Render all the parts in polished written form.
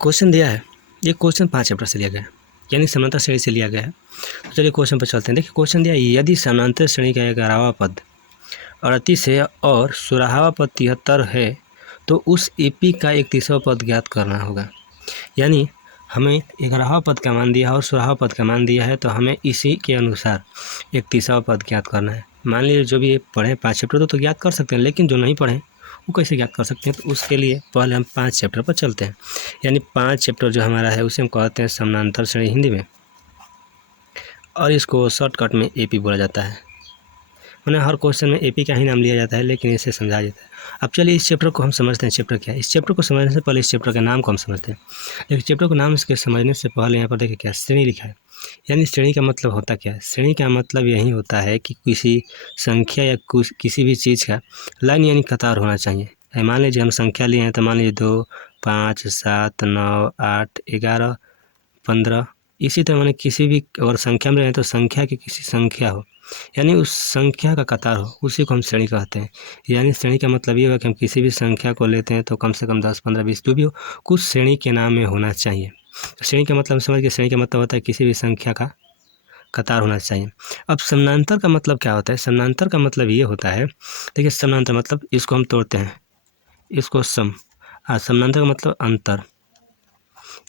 Question दिया है, ये क्वेश्चन 5 चैप्टर से लिया गया है, यानी समांतर श्रेणी से लिया गया है। तो चलिए क्वेश्चन पर चलते हैं। देखिए क्वेश्चन दिया है, यदि समांतर श्रेणी का 11वां पद 38 है और 16वां पद 73 है तो उस एपी का 31वां पद ज्ञात करना होगा। यानी हमें 11वां पद का मान दिया है और 16वां पद का मान दिया है, तो हमें इसी के अनुसार 31वां पद ज्ञात करना है। मान लीजिए जो भी पढ़े 5 चैप्टर तो ज्ञात कर सकते हैं, लेकिन जो नहीं पढ़े वो कैसे ज्ञात कर सकते हैं, तो उसके लिए पहले हम 5 चैप्टर पर चलते हैं। यानी 5 चैप्टर जो हमारा है उसे हम कहते हैं समानांतर श्रेणी हिंदी में, और इसको शॉर्टकट में एपी बोला जाता है। मैंने हर क्वेश्चन में एपी का ही नाम लिया जाता है, लेकिन इसे समझाया जाता है। अब चलिए इस चैप्टर को हम समझते हैं, चैप्टर क्या है। इस चैप्टर को समझने से पहले इस चैप्टर का नाम को हम समझते हैं। लेकिन चैप्टर को नाम इसके समझने से पहले यहाँ पर देखिए क्या श्रेणी लिखा है। यानी श्रेणी का मतलब होता क्या है? श्रेणी का मतलब यही होता है कि किसी संख्या या किसी भी चीज़ का लाइन यानी कतार होना चाहिए। मान लीजिए हम संख्या लिए हैं, तो मान लीजिए 2, 5, 7, 9, 8, 11, 15। इसी तरह मैंने किसी भी अगर संख्या में रहें तो संख्या की किसी संख्या हो, यानी उस संख्या का कतार हो, उसी को हम श्रेणी कहते हैं। यानी श्रेणी का मतलब ये होगा कि हम किसी भी संख्या को लेते हैं तो कम से कम 10, 15, 20 जो भी हो, कुछ श्रेणी के नाम में होना चाहिए। तो श्रेणी का मतलब समझ के, श्रेणी का मतलब होता है किसी भी संख्या का कतार होना चाहिए। अब समानांतर का मतलब क्या होता है? समानांतर का मतलब ये होता है, देखिए समानांतर मतलब इसको हम तोड़ते हैं, इसको सम, और समानांतर का मतलब अंतर,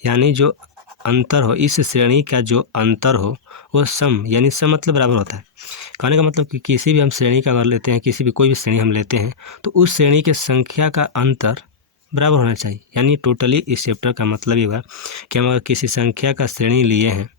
यानी जो अंतर हो, इस श्रेणी का जो अंतर हो वो सम, यानी सम मतलब बराबर होता है। कहने का मतलब कि किसी भी हम श्रेणी का अगर लेते हैं, किसी भी कोई भी श्रेणी हम लेते हैं तो उस श्रेणी के संख्या का अंतर बराबर होना चाहिए। यानी टोटली इस चैप्टर का मतलब ये हुआ कि हम अगर किसी संख्या का श्रेणी लिए हैं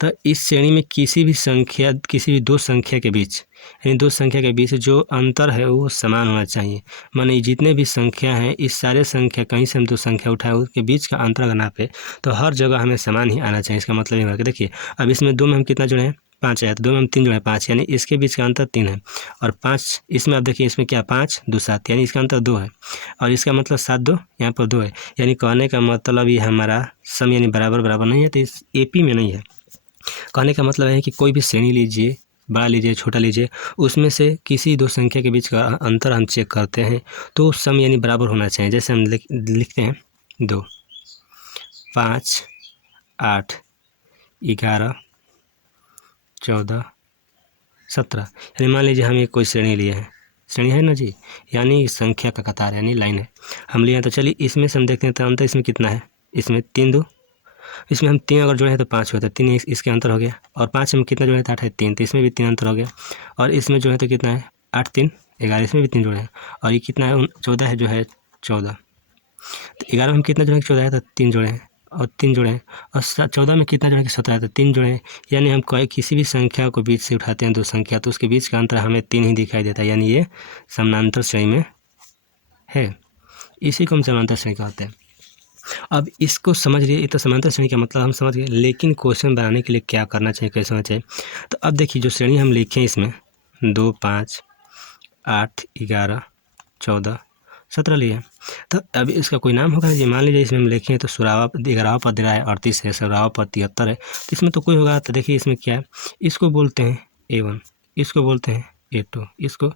तो इस श्रेणी में किसी भी संख्या, किसी भी दो संख्या के बीच, यानी दो संख्या के बीच जो अंतर है वो समान होना चाहिए। माने जितने भी संख्या हैं, इस सारे संख्या कहीं से हम दो संख्या उठाए उसके बीच का अंतर अगर नापे तो हर जगह हमें समान ही आना चाहिए। इसका मतलब ये हुआ कि देखिए अब इसमें 2 में हम कितना जुड़े हैं? 5 है, तो 2 में हम 3 जुड़े हैं, 5, यानी इसके बीच का अंतर 3 है। और 5 इसमें, अब देखिए इसमें क्या 5, 2, 7, यानी इसका अंतर 2 है, और इसका मतलब 7, 2 यहाँ पर 2 है। यानी कहने का मतलब ये हमारा सम यानी बराबर बराबर नहीं है, तो इस एपी में नहीं है। कहने का मतलब है कि कोई भी श्रेणी लीजिए, बड़ा लीजिए छोटा लीजिए, उसमें से किसी दो संख्या के बीच का अंतर हम चेक करते हैं तो सम यानी बराबर होना चाहिए। जैसे हम लिखते हैं 2, 5, 8, 11, 14, 17। यानी मान लीजिए हम ये कोई श्रेणी लिए हैं, श्रेणी है ना जी, यानी संख्या का कतार यानी लाइन है हम लिए हैं। तो चलिए इसमें से हम देखते हैं तो अंतर इसमें कितना है? इसमें 3, 2, इसमें हम 3 अगर जोड़े हैं तो 5 होता है, 3 इसके अंतर हो गया। और 5 में कितना जोड़े हैं? 8 है, 3, तो इसमें भी 3 अंतर हो गया। और इसमें जो है तो कितना है? 8, 3, 11, इसमें भी 3 जोड़े हैं। और ये कितना है? 14 है, जो है 14। तो 11 में कितना जोड़े? 14 है, तो 3 जोड़े हैं और 3 जोड़े हैं। और 14 में कितना जोड़े? 17 है, तो 3 जोड़े हैं। यानी हम किसी भी संख्या को बीच से उठाते हैं, दो संख्या, तो उसके बीच का अंतर हमें 3 ही दिखाई देता है, यानी ये समानांतर श्रेणी में है। इसी को हम समानांतर श्रेणी कहते हैं। अब इसको समझ लिए, ये तो समांतर श्रेणी का मतलब हम समझ गए, लेकिन क्वेश्चन बनाने के लिए क्या करना चाहिए, कैसे होना चाहिए? तो अब देखिए जो श्रेणी हम लिखे इसमें 2, 5, 8, 11, 14, 17 लिए, तो अब इसका कोई नाम होगा जी। मान लीजिए इसमें हम लिखे हैं तो 11वां पद दे रहा है, 38 है, 16वां पद 73 है, तो इसमें तो कोई होगा। तो देखिए इसमें क्या है, इसको बोलते हैं A1, इसको बोलते हैं A2, इसको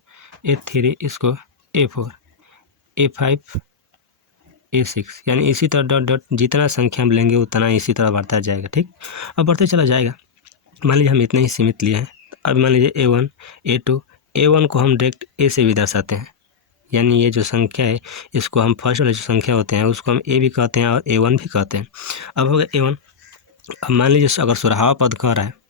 A3, इसको A4, A5, A6, यानी इसी तरह डॉट डॉट जितना संख्या हम लेंगे उतना इसी तरह बढ़ता जाएगा। ठीक, अब बढ़ते चला जाएगा। मान लीजिए हम इतने ही सीमित लिए हैं, अब मान लीजिए A1, A2, A1 को हम डायरेक्ट A से भी दर्शाते हैं, यानी ये जो संख्या है इसको हम फर्स्ट वाले जो संख्या होते हैं उसको हम A भी कहते हैं और A1 भी कहते हैं। अब हो गया A1। अब मान लीजिए अगर 16वां पद कह रहा है,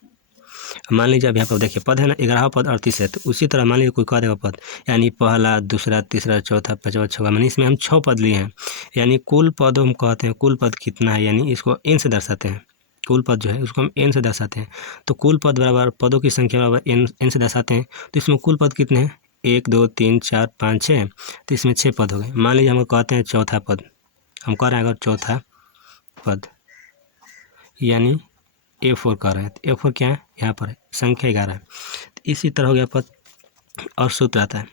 मान लीजिए अब यहाँ पर देखिए पद है ना, 11वां पद 38 है, तो उसी तरह मान लीजिए कोई कह देगा पद, यानी पहला, दूसरा, तीसरा, चौथा, पाँचवा, छठवां, मानी इसमें हम 6 पद लिए हैं, यानी कुल पद हम कहते हैं कुल पद कितना है, यानी इसको n से दर्शाते हैं। कुल पद जो है उसको हम n से दर्शाते हैं। तो कुल पद बराबर पदों की संख्या बराबर n से दर्शाते हैं। तो इसमें कुल पद कितने हैं? 1, 2, 3, 4, 5, 6, तो इसमें 6 पद हो गए। मान लीजिए हम कहते हैं चौथा पद, हम कह रहे हैं अगर चौथा पद यानी A4 कह रहे हैं, तो A4 क्या है? यहाँ पर है संख्या 11 है। तो इसी तरह हो गया पद, और सूत्र आता है।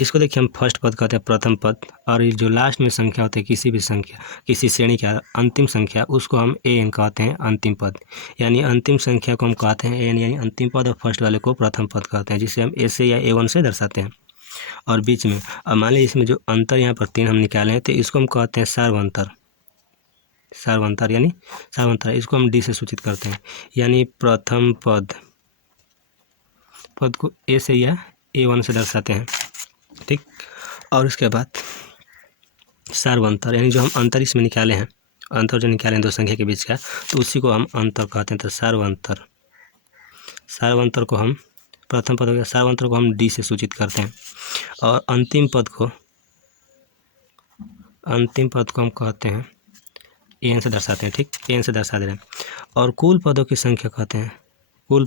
इसको देखिए हम फर्स्ट पद कहते हैं, प्रथम पद, और ये जो लास्ट में संख्या होती है किसी भी संख्या, किसी श्रेणी का अंतिम संख्या, उसको हम AN कहते हैं, अंतिम पद। यानी अंतिम संख्या को हम कहते हैं AN, यानी अंतिम पद, और फर्स्ट वाले को प्रथम पद कहते हैं, जिसे हम A से या A1 से दर्शाते हैं। और बीच में अब मान लीजिए इसमें जो अंतर यहाँ पर 3 हम निकाले हैं, तो इसको हम कहते हैं सार्वंतर। सार्वंतर यानी सार्वंतर, इसको हम डी से सूचित करते हैं, यानी प्रथम पद को ए से या A1 से दर्शाते हैं, ठीक। और उसके बाद सार्वंतर यानी जो हम अंतर इसमें निकाले हैं, अंतर जो निकाले हैं दो संख्या के बीच का, तो उसी को हम अंतर कहते हैं। तो सार्वंतर को हम, प्रथम पद हो गया, सार्वंतर को हम डी से सूचित करते हैं, और अंतिम पद को हम कहते हैं एन से दर्शाते हैं, ठीक, एन से दर्शा दे रहे हैं। और कुल पदों की संख्या कहते हैं, कुल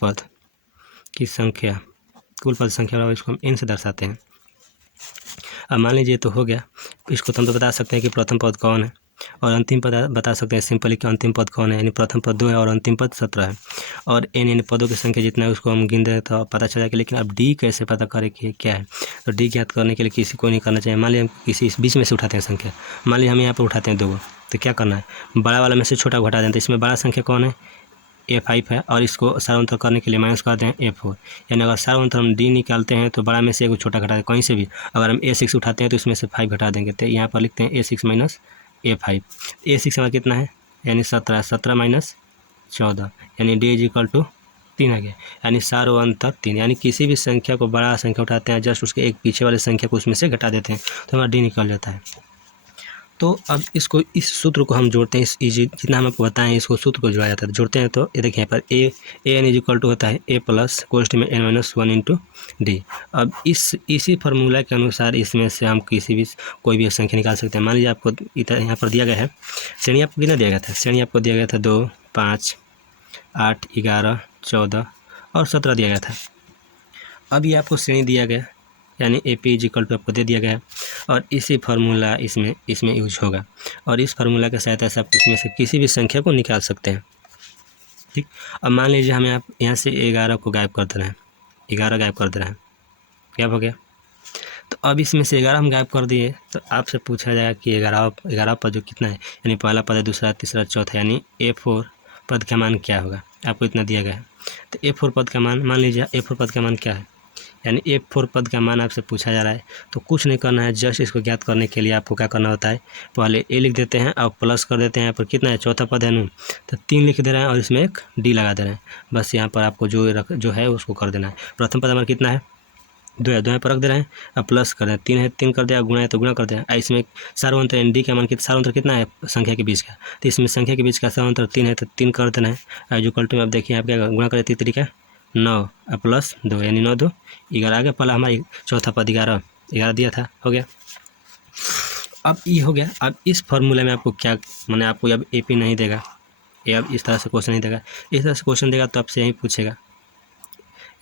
पद की संख्या, कुल पद संख्या, इसको हम एन से दर्शाते हैं। अब मान लीजिए तो हो गया, इसको तो हम तो बता सकते हैं कि प्रथम पद कौन है, और अंतिम पद बता सकते हैं सिंपली कि अंतिम पद कौन है, यानी प्रथम पद 2 है और अंतिम पद 17 है। और इन पदों की संख्या जितना है उसको हम गिन दें तो पता चल जाएगा। लेकिन अब डी कैसे पता करें कि क्या है, तो डी ज्ञात करने के लिए किसी को नहीं करना चाहिए। मान लीजिए हम किसी इस बीच में से उठाते हैं संख्या, मान लीजिए हम यहाँ पर उठाते हैं 2 तो क्या करना है, बड़ा वाला में से छोटा को हटा दें। तो इसमें बड़ा संख्या कौन है, A5 है, और इसको सार्वंतर करने के लिए माइनस करते हैं A4, यानी अगर सार्वंतर हम D निकालते हैं तो बड़ा में से एक छोटा घटा दें कहीं से भी। अगर हम A6 उठाते हैं तो इसमें से 5 घटा देंगे, तो यहाँ पर लिखते हैं A6 माइनस A5। A6 हमारा कितना है, यानी 17, 17 माइनस 14, यानी D = 3 आ गया, यानी सार्वंतर 3। यानी किसी भी संख्या को बड़ा संख्या उठाते हैं, जस्ट उसके एक पीछे वाले संख्या को उसमें से घटा देते हैं तो हमारा D निकल जाता है। तो अब इसको, इस सूत्र को हम जोड़ते हैं, इस जितना हम आपको बताएं इसको सूत्र को जोड़ा जाता है। जोड़ते हैं तो ये देखिए यहाँ पर an = होता है A प्लस कोष्ठ में n - 1 × D। अब इसी फार्मूला के अनुसार इसमें से हम किसी भी कोई भी संख्या निकाल सकते हैं। मान लीजिए आपको इधर यहाँ पर दिया गया है, श्रेणी आपको कितना दिया गया था, श्रेणी आपको दिया गया था 2, 5, 8, 11, 14 और 17 दिया गया था। अब ये आपको श्रेणी दिया गया, यानी AP = आपको दे दिया गया है, और इसी फार्मूला इसमें यूज होगा, और इस फार्मूला की सहायता से आप इसमें से किसी भी संख्या को निकाल सकते हैं, ठीक। अब मान लीजिए हमें आप यहाँ से 11 को गायब कर दे रहे हैं, 11 गायब कर दे रहे हैं, क्या हो गया। तो अब इसमें से 11 हम गायब कर दिए तो आपसे पूछा जाएगा कि 11 पद जो कितना है, यानी पहला पद है, दूसरा, तीसरा, चौथा, यानी A4 पद का मान क्या होगा। आपको इतना दिया गया है, तो A4 पद का मान, मान लीजिए A4 पद का मान क्या है, यानी A4 पद का मान आपसे पूछा जा रहा है। तो कुछ नहीं करना है, जस्ट इसको ज्ञात करने के लिए आपको क्या करना होता है, पहले A लिख देते हैं और प्लस कर देते हैं। यहाँ पर कितना है, चौथा पद है ना, तो 3 लिख दे रहे हैं और इसमें एक D लगा दे रहे हैं। बस यहाँ पर आपको जो है उसको कर देना है। प्रथम पद हमारा कितना है, 2 है, 2 यहाँ पर रख दे रहे हैं, अब प्लस कर दें, 3 है, 3 कर दिया, गुणा है तो गुणा कर दें। इसमें सार्वंतर यानी D का मान सार्वंतर कितना है संख्या के बीच का, तो इसमें संख्या के बीच का सार्वंतर 3 है, तो 3 कर देना है। जो कल्टू में आप देखिए आप क्या गुणा करें, 3 तरीका 9 प्लस 2 यानी 9 2 11 आ गया। पहला हमारा चौथा पद 11 दिया था, हो गया। अब ये हो गया। अब इस फार्मूला में आपको क्या, माने आपको अब AP नहीं देगा, ये अब इस तरह से क्वेश्चन नहीं देगा। इस तरह से क्वेश्चन देगा तो आपसे यही पूछेगा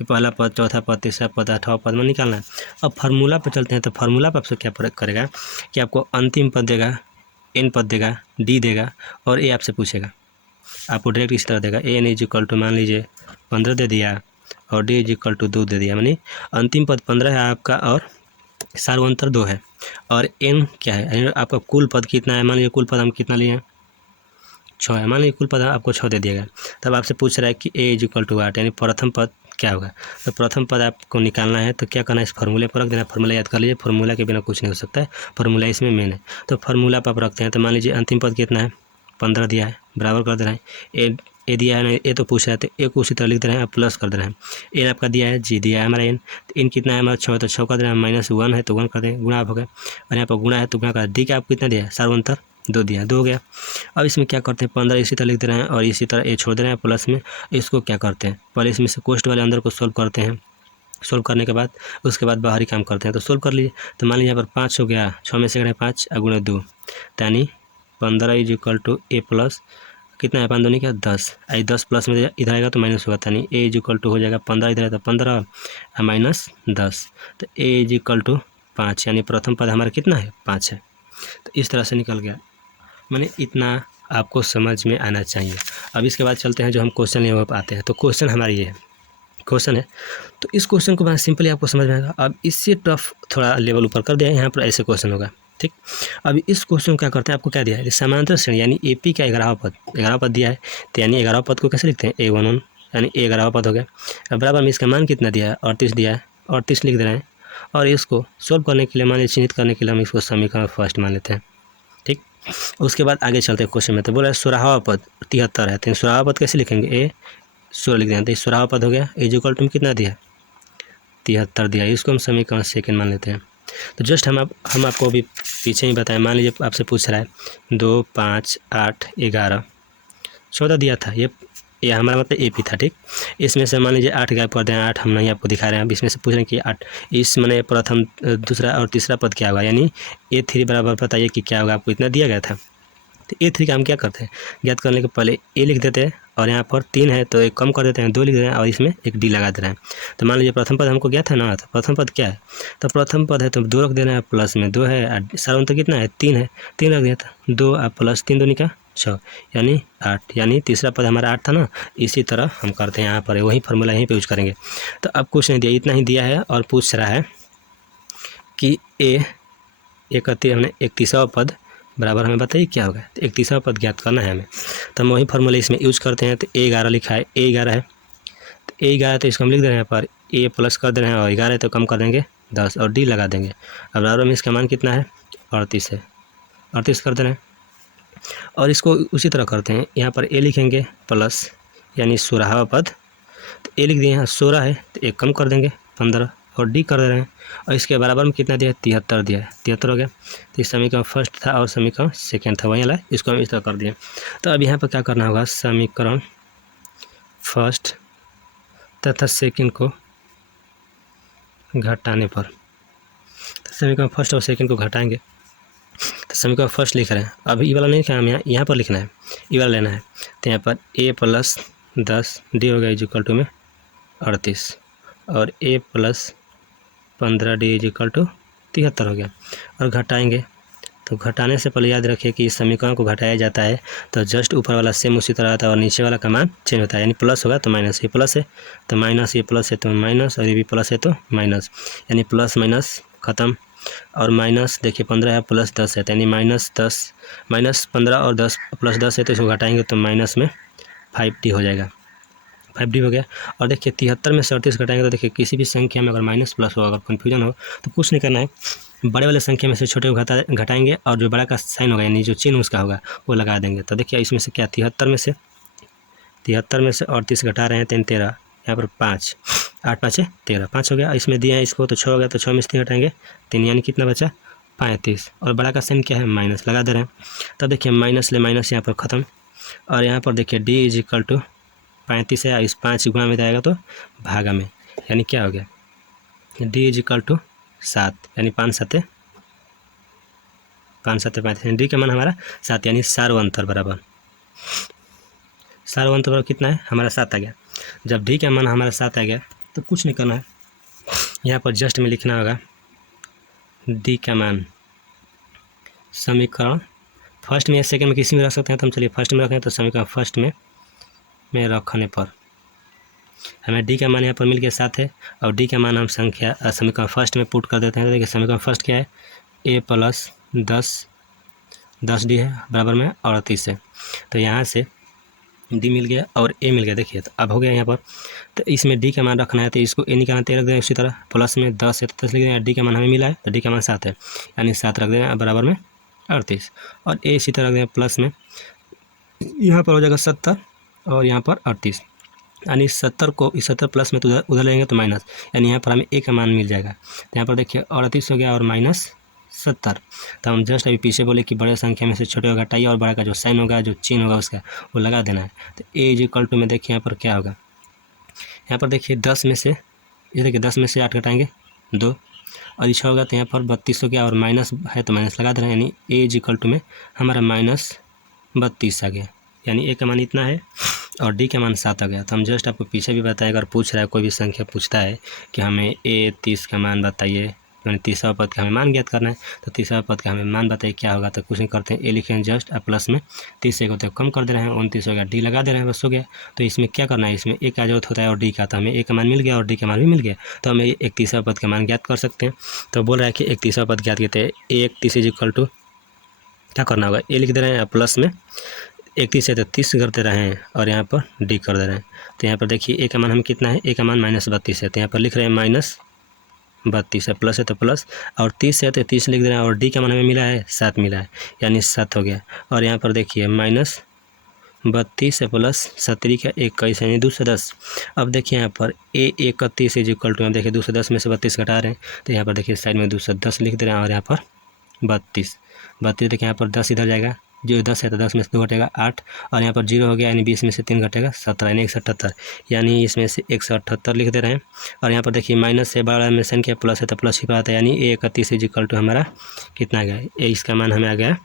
पहला पद, चौथा पद, तीसरा पद, 8वां पद में निकालना है। अब फार्मूला पर चलते हैं, तो फार्मूला पर आपसे क्या प्रयोग करेगा कि आपको अंतिम पद देगा, n पद देगा, D देगा, और A आपसे पूछेगा। आपको डायरेक्ट इस तरह देगा, an = मान लीजिए 15 दे दिया और D = 2 दे दिया, मानी अंतिम पद 15 है आपका और सार्वंतर 2 है, और n क्या है, आपका कुल पद कितना है। मान लीजिए कुल पद हम कितना लिए हैं, 6 है, मान लीजिए कुल पद आपको 6 दे दिया गया। तब आपसे पूछ रहा है कि A = 8, यानी प्रथम पद क्या होगा। तो प्रथम पद आपको निकालना है, तो क्या करना है, इस फार्मूले पर रख देना। फार्मूला याद कर लीजिए, फार्मूला के बिना कुछ नहीं हो सकता है, फार्मूला इसमें मेन है। तो फार्मूला पर आप रखते हैं, तो मान लीजिए अंतिम पद कितना है, 15 दिया है, बराबर कर देना है। ए दिया है ना, ए तो पूछ रहा है, तो ए को उसी तरह लिख दे रहे हैं, प्लस कर दे रहे हैं। एन आपका दिया है, जी दिया है हमारा एन, तो एन कितना है हमारा 6, तो 6 कर दे रहे हैं, -1 है तो 1 कर दें, गुणा हो गया। और यहाँ पर गुणा है तो गुणा कर, डी का आपको कितना दिया है, सार्वंतर 2 दिया, 2 हो गया। अब इसमें क्या करते हैं, 15 इसी तरह लिख दे रहे हैं और इसी तरह ए छोड़ दे रहे हैं प्लस में। इसको क्या करते हैं, पहले इसमें से कोष्ठ वाले अंदर को सोल्व करते हैं, सोल्व करने के बाद उसके बाद बाहरी काम करते हैं। तो सोल्व कर लीजिए, तो मान लीजिए यहाँ पर 5 हो गया, 6 में से करें 5 गुणा 2, यानी 15 = A प्लस कितना है, 5 दूनी क्या 10, 10 प्लस में इधर आएगा तो माइनस होगा, यानी A = हो जाएगा 15, इधर है तो 15 -10, तो A = 5, यानी प्रथम पद हमारा कितना है, 5 है। तो इस तरह से निकल गया, मैंने इतना आपको समझ में आना चाहिए। अब इसके बाद चलते हैं जो हम क्वेश्चन यहाँ पर आते हैं। तो क्वेश्चन हमारी ये है, क्वेश्चन है, तो इस क्वेश्चन को सिंपली आपको समझ में आएगा। अब इससे टफ थोड़ा लेवल ऊपर कर दिया, यहाँ पर ऐसे क्वेश्चन होगा, ठीक। अब इस क्वेश्चन क्या करते हैं, आपको क्या दिया है, समानांतर श्रेणी यानी AP का 11वां पद दिया है, तो यानी 11वां पद को कैसे लिखते हैं, A11, यानी 11वां पद हो गया। अब बराबर में इसका मान कितना दिया है, 38 दिया है, 38 लिख दे रहे हैं। और इसको सोल्व करने के लिए, मान लीजिए चिन्हित करने के लिए हम इसको समीकरण फर्स्ट मान लेते हैं, उसके बाद आगे चलते हैं क्वेश्चन में। तो बोला 16वां पद 73 है, तो 16वां पद कैसे लिखेंगे, ए 16 लिख दें, तो 16वां पद हो गया। इज इक्वल टू कितना दिया, 73 दिया। इसको हम समीकरण सेकंड मान लेते हैं। तो जस्ट हम आपको अभी पीछे ही बताएं, मान लीजिए आपसे पूछ रहा है 2, 5, 8, 11, 14 दिया था। ये हमारा मतलब ए पी था, ठीक। इसमें से मान लीजिए 8 गायब कर दें, 8 हम नहीं आपको दिखा रहे हैं। अब इसमें से पूछ रहे हैं कि 8 इस मैंने प्रथम, दूसरा और तीसरा पद क्या होगा, यानी A3 बराबर बताइए कि क्या होगा। आपको इतना दिया गया था, तो A3 का हम क्या करते हैं, ज्ञात करने के पहले ए लिख देते हैं, और यहाँ पर 3 है तो एक कम कर देते हैं, 2 लिख देते हैं, और इसमें एक डी लगा दे रहे हैं। तो मान लीजिए प्रथम पद हमको क्या था ना, तो प्रथम पद क्या है, तो प्रथम पद है तो 2 रख देना है, प्लस में 2 है, सारांश कितना है 3 है, 3 रख दिया था, 2 प्लस 3 दूनी का 6, यानी 8, यानी तीसरा पद हमारा 8 था ना। इसी तरह हम करते हैं, यहाँ पर वही फार्मूला यहीं पे यूज करेंगे। तो अब कुछ नहीं दिया, इतना ही दिया है, और पूछ रहा है कि हमने 31वां पद बराबर हमें बताइए क्या होगा। तो 31वां पद ज्ञात करना है हमें, तो हम वही फार्मूला इसमें यूज करते हैं। तो A11 लिखा है, A11 है, तो A11 तो इसको हम लिख दे रहे हैं, पर A प्लस कर दे रहे हैं, और 11 तो कम कर देंगे 10, और D लगा देंगे। अब बराबर में इसका मान कितना है, 38 है, 38 कर दे रहे हैं। और इसको उसी तरह करते हैं, यहाँ पर A लिखेंगे प्लस, यानी 16वां पद, तो A लिख दिए यहाँ 16 है, तो एक कम कर देंगे 15, और डी कर दे रहे हैं, और इसके बराबर में कितना दिया है, 73 दिया है, 73 हो गया। तो इस समीकरण फर्स्ट था और समीकरण सेकेंड था, वही वाला, इसको हम इस तरह कर दिए। तो अब यहाँ पर क्या करना होगा, समीकरण फर्स्ट तथा सेकेंड को घटाने पर, तो समीकरण फर्स्ट और सेकेंड को घटाएंगे, तो समीकरण फर्स्ट लिख रहे हैं। अब ये वाला नहीं लिखना है, यहाँ पर लिखना है, ये वाला लेना है। तो यहाँ पर A प्लस 10 डी हो गया इज इक्वल टू में 38, और A plus 15 D is equal to 73 हो गया। और घटाएंगे, तो घटाने से पहले याद रखिए कि इस समीकरण को घटाया जाता है तो जस्ट ऊपर वाला सेम उसी तरह आता है, और नीचे वाला का मान चेंज होता है, यानी प्लस होगा तो माइनस, ये प्लस है तो माइनस, ये प्लस है तो माइनस, और ये भी प्लस है तो माइनस, यानी प्लस माइनस खत्म। और माइनस देखिए 15 है प्लस 10 है, तो यानी माइनस 15 और 10 प्लस 10 है, तो इसको घटाएंगे तो माइनस में 5D हो जाएगा, 5D हो गया। और देखिए 73 में 38 घटाएंगे, तो देखिए किसी भी संख्या में अगर माइनस प्लस हो, अगर कन्फ्यूजन हो तो कुछ नहीं करना है, बड़े वाले संख्या में से छोटे को घटाएंगे, और जो बड़ा का साइन होगा यानी जो चिन्ह उसका होगा वो लगा देंगे। तो देखिए इसमें से क्या 73 में से 38 घटा रहे हैं, 13, यहाँ पर 5, 8 5 है 13, 5 हो गया। इसमें दिया है इसको तो 6 हो गया, तो 6 में से 3 घटाएंगे 3, यानी कितना बचा 35, और बड़ा का साइन क्या है माइनस लगा दे रहे हैं। तब देखिए माइनस ले माइनस यहाँ पर ख़त्म, और यहाँ पर देखिए D इज इक्वल टू 35 है, इस 5 गुणा में जाएगा तो भागा में, यानी क्या हो गया D इज इक्वल टू 7, यानी 5 7 35, डी का मान हमारा 7, यानी सार्वंतर बराबर कितना है हमारा 7 आ गया। जब डी का मान हमारा 7 आ गया तो कुछ नहीं करना है, यहाँ पर जस्ट में लिखना होगा डी का मान समीकरण फर्स्ट में या सेकेंड में किसी में रख सकते हैं, तो हम चलिए फर्स्ट में रखें। तो समीकरण फर्स्ट में रखने पर हमें डी का मान यहाँ पर मिल गया 7 है, और डी का मान हम समीकरण फर्स्ट में पुट कर देते हैं। तो देखिए समीकरण फर्स्ट क्या है, A प्लस 10 डी है बराबर में 38 है, तो यहाँ से डी मिल गया और ए मिल गया। देखिए तो अब हो गया यहाँ पर, तो इसमें डी का मान रखना है, तो इसको ए निकालना 13 रख देना, उसी तरह प्लस में 10 है तो 10 लिख देना, डी का मान हमें मिला है तो डी का मान 7 है, यानी 7 रख देना बराबर में 38, और ए इसी तरह रख देना प्लस में, यहाँ पर हो जाएगा 70 और यहाँ पर 38, यानी 70 को इस 70 प्लस में तो उधर लेंगे तो माइनस, यानी यहाँ पर हमें ए का मान मिल जाएगा। तो यहाँ पर देखिए 38 हो गया और माइनस 70। तो हम जस्ट अभी पीछे बोले कि बड़े संख्या में से छोटे को घटाइए, और बड़ा का जो साइन होगा जो चिन्ह होगा उसका वो लगा देना है। तो ए इज इक्वल टू में देखिए यहाँ पर क्या होगा, यहाँ पर देखिए 10 में से ये देखिए 10 में से 8 घटाएंगे 2, और इच्छा होगा तो यहाँ पर 32 हो गया, और माइनस है तो माइनस लगा दे रहे हैं, यानी ए इज इक्वल टू में हमारा माइनस 32 आ गया, यानी ए का मान इतना है और डी का मान 7 आ गया। तो हम जस्ट आपको पीछे भी बताएं, अगर पूछ रहा है कोई भी संख्या पूछता है कि हमें ए 30 का मान बताइए, यानी तीसरा पद का हमें मान ज्ञात करना है, तो तीसरा पद का हमें मान बताइए क्या होगा, तो कुछ नहीं करते हैं, ए लिखेंगे जस्ट प्लस में 30 से को कम कर दे रहे हैं 29 हो गया, डी लगा दे रहे हैं, बस हो गया। तो इसमें क्या करना है, इसमें ए का जरूरत होता है और डी का, तो हमें ए का मान मिल गया और डी का मान भी मिल गया, तो हमें एक तीसरा पद का मान ज्ञात कर सकते हैं। तो बोल रहा है कि एक तीसरा पद ज्ञात करते हैं, ए 31 इज इक्वल टू क्या करना होगा, ए लिख दे रहे हैं प्लस में 31 है तो 30 कर दे रहे हैं, और यहाँ पर डी कर दे रहे हैं। तो यहाँ पर देखिए ए का मान हम कितना है, ए का मान -32 है, तो यहाँ पर लिख रहे हैं 32 है, प्लस है तो प्लस, और 30 है तो 30 लिख दे रहे हैं, और डी का मान हमें मिला है 7 मिला है, यानी 7 हो गया। और यहाँ पर देखिए -32 है प्लस 17 का 21 यानी 2 से 10। अब देखिए यहाँ पर A31 इज इक्वल टू, यहाँ देखिए 2 से 10 में से 32 घटा रहे हैं, तो यहाँ पर देखिए साइड में 2 से 10 लिख दे रहे हैं, और यहाँ पर 32 देखिए यहाँ पर 10 इधर जाएगा, जो 10 है तो 10 में से 2 घटेगा 8, और यहाँ पर 0 हो गया, यानी 20 में से 3 घटेगा 17, यानी 178, यानी इसमें से 178 लिख दे रहे हैं। और यहाँ पर देखिए माइनस से बड़ा में साइन किया, प्लस है तो प्लस ही पर आता है, यानी A31 इज इक्वल टू हमारा कितना आ गया, इसका मान हमें आ गया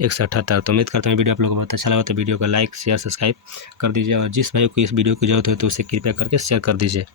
178। तो उम्मीद करता हूँ वीडियो आप लोगों को बहुत अच्छा लगा, तो वीडियो को लाइक शेयर सब्सक्राइब कर दीजिए, और जिस भाई को इस वीडियो की जरूरत हो तो उसे कृपया करके शेयर कर दीजिए।